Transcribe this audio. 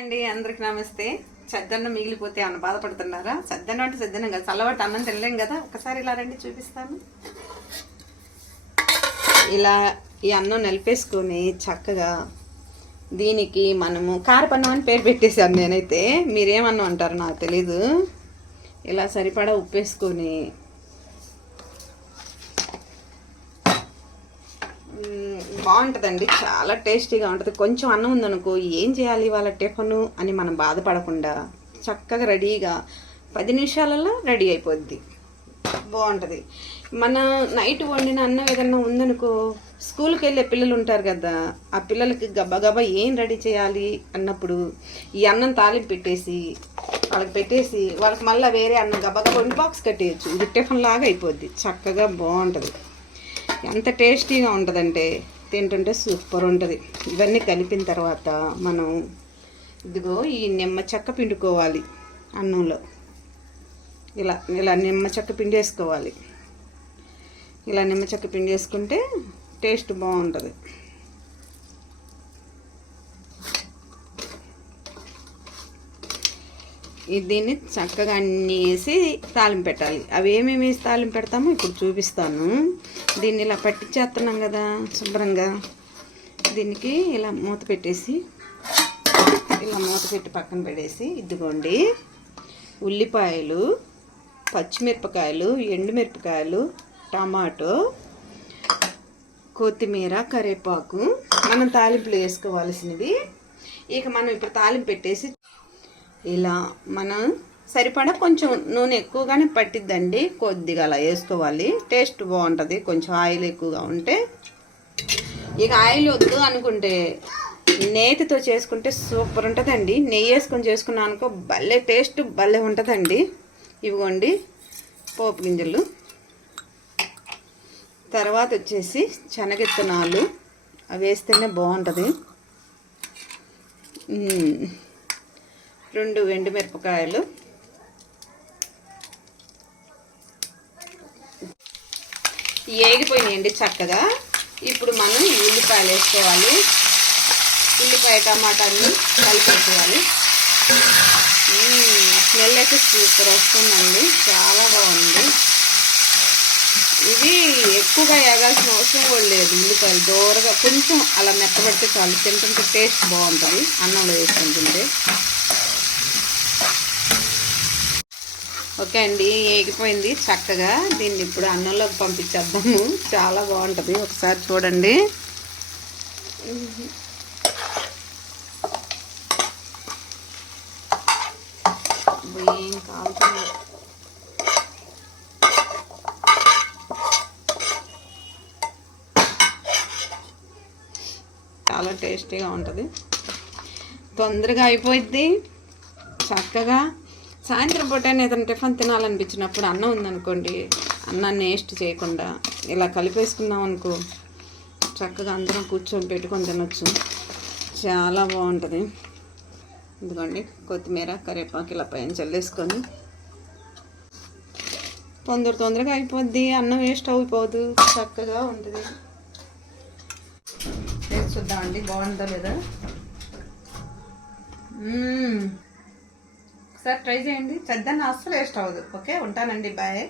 అండి అందరికి నమస్తే. సద్దన్నం మిగిలిపోతే అన్న బాధపడుతున్నారా? సద్దన్నం అంటే సద్దన్నం కదా, చల్లబట్టి అన్నం తినలేం కదా. ఒకసారి ఇలా రండి చూపిస్తాను. ఇలా ఈ అన్నం నిలిపేసుకొని చక్కగా దీనికి మనము కారపన్నం అని పేరు పెట్టేశాను నేనైతే. మీరేమన్నా అంటారు నాకు తెలీదు. ఇలా సరిపడా ఉప్పేసుకొని బాగుంటుందండి, చాలా టేస్టీగా ఉంటుంది. కొంచెం అన్నం ఉందనుకో ఏం చేయాలి వాళ్ళ టిఫను అని మనం బాధపడకుండా చక్కగా రెడీగా 10 నిమిషాలలో రెడీ అయిపోద్ది. బాగుంటుంది. మన నైట్ వండిన అన్నం ఏదన్నా ఉందనుకో, స్కూల్కి వెళ్ళే పిల్లలు ఉంటారు కదా, ఆ పిల్లలకి గబగబా ఏం రెడీ చేయాలి అన్నప్పుడు ఈ అన్నం తాలింపు పెట్టేసి వాళ్ళకి మళ్ళీ వేరే అన్నం గబగబా వండి బాక్స్ కట్టేయచ్చు. ఇది టిఫిన్ లాగా అయిపోద్ది. చక్కగా బాగుంటుంది. ఎంత టేస్టీగా ఉంటుందంటే తింటుంటే సూపర్ ఉంటుంది. ఇవన్నీ కలిపిన తర్వాత మనం ఇదిగో ఈ నిమ్మ చెక్క పిండుకోవాలి అన్నంలో. ఇలా ఇలా నిమ్మ చెక్క పిండేసుకోవాలి. ఇలా నిమ్మ చెక్క పిండేసుకుంటే టేస్ట్ బాగుంటుంది. దీన్ని చక్కగా అన్నీ వేసి తాలింపు పెట్టాలి. అవి ఏమేమి వేసి తాలింపు పెడతామో ఇప్పుడు చూపిస్తాను. దీన్ని ఇలా పట్టించేస్తున్నాం కదా శుభ్రంగా. దీనికి ఇలా మూత పెట్టి పక్కన పెట్టేసి ఇదిగోండి ఉల్లిపాయలు, పచ్చిమిరపకాయలు, ఎండుమిరపకాయలు, టమాటో, కొత్తిమీర, కరివేపాకు మనం తాలింపులో వేసుకోవాల్సినవి. ఇక మనం ఇప్పుడు తాలింపు పెట్టేసి ఇలా మనం సరిపడా కొంచెం నూనె ఎక్కువగానే పట్టిద్దండి, కొద్దిగా అలా వేసుకోవాలి. టేస్ట్ బాగుంటుంది కొంచెం ఆయిల్ ఎక్కువగా ఉంటే. ఇక ఆయిల్ వద్దు అనుకుంటే నేతితో చేసుకుంటే సూపర్ ఉంటుందండి. నెయ్యి వేసుకొని చేసుకున్నాం అనుకో భలే టేస్ట్ భలే ఉంటుందండి. ఇవిగోండి పోపు గింజలు, తర్వాత వచ్చేసి శనగిత్తనాలు, అవి వేస్తేనే బాగుంటుంది. 2 ఎండుమిరపకాయలు, ఏగిపోయినాయండి చక్కగా. ఇప్పుడు మనం ఉల్లిపాయలు వేసుకోవాలి. ఉల్లిపాయ టమాటాన్ని కలిపేసుకోవాలి. స్మెల్ అయితే సూపర్ వస్తుందండి, చాలా బాగుంది. ఇది ఎక్కువగా వేగాల్సిన అవసరం కూడా లేదు. ఉల్లిపాయలు దూరగా కొంచెం అలా మెత్తబడితే చాలు. తింటుంటే టేస్ట్ బాగుంటుంది అన్నంలో వేసుకొని తింటే. ఓకే అండి, ఏగిపోయింది చక్కగా. దీన్ని ఇప్పుడు అన్నంలోకి పంపించేద్దాము. చాలా బాగుంటుంది, ఒకసారి చూడండి. ఏం కావాలి, చాలా టేస్టీగా ఉంటుంది. తొందరగా అయిపోయింది చక్కగా. సాయంత్రం పూట ఏదైనా టిఫిన్ తినాలనిపించినప్పుడు అన్నం ఉందనుకోండి, అన్నాన్ని వేస్ట్ చేయకుండా ఇలా కలిపేసుకున్నాం అనుకో చక్కగా అందరం కూర్చొని పెట్టుకొని తినొచ్చు. చాలా బాగుంటుంది. ఇదిగోండి కొత్తిమీర, కరివేపాకు ఇలా పైన చల్లేసుకొని తొందరగా అయిపోద్ది. అన్నం వేస్ట్ అయిపోదు, చక్కగా ఉంటుంది. చూద్దామండి బాగుంటుందా లేదా. ఒకసారి ట్రై చేయండి. చద్దన్న అస్సలు వేస్ట్ అవ్వదు. ఓకే, ఉంటానండి, బాయ్.